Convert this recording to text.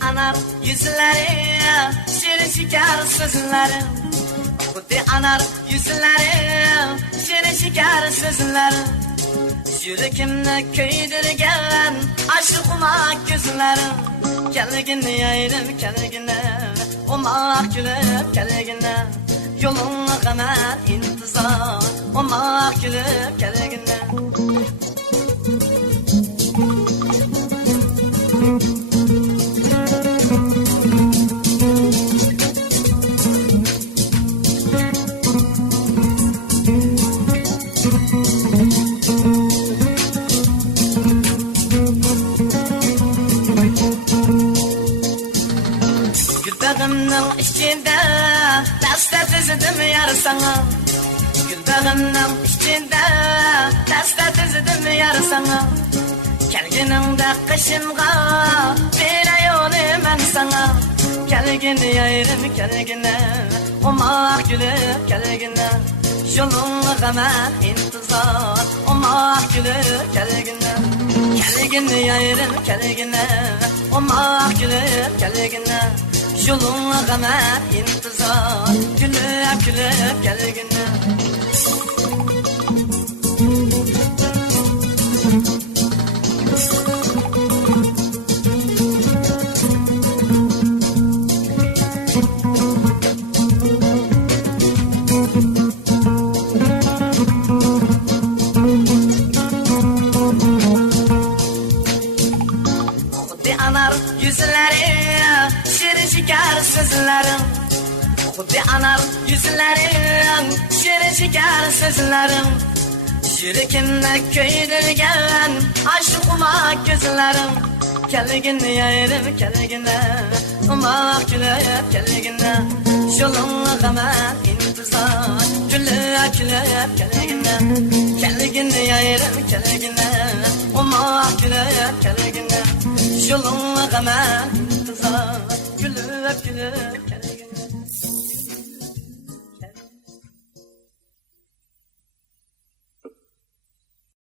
Anar yüzleri, şirin şeker sözleri. Kuddi anar yüzleri, şirin şeker sözleri. Yüreğimde köydürgen aşkıma gözleri. Kelgini yaydım kelgini, omak gülüp kelgini. Yoluna kadar intizar, omak gülüp kelgini. Gülbağımның içinde dasta tizdim yar sana. Gülbağımның içinde dasta tizdim yar sana. Kelginingde kışınga bir ayonu men sana. Kelgini yayrım kelgini, omak gülüp kelgini. Yolunla hemen intizar, omak gülüp kelgini. Kelgini yayrım kelgini, omak gülüp kelgini. Yolunla hemen intizar, gülüp gülüp kelgini. Anar yüzleri, şirin şeker sözlerim. Kuddi anar yüzleri, şirin şeker sözlerim. Yüreğimde köydürgen aşkıma gözlerim. Kelgini yaydım kelgini, omak gülüp kelgini. Yolunla hemen intizar, gülüp gülüp kelgini. Kelgini yaydım kelgini, omak gülüp kelgini. Yolunla hemen intizar, gülüp gülüp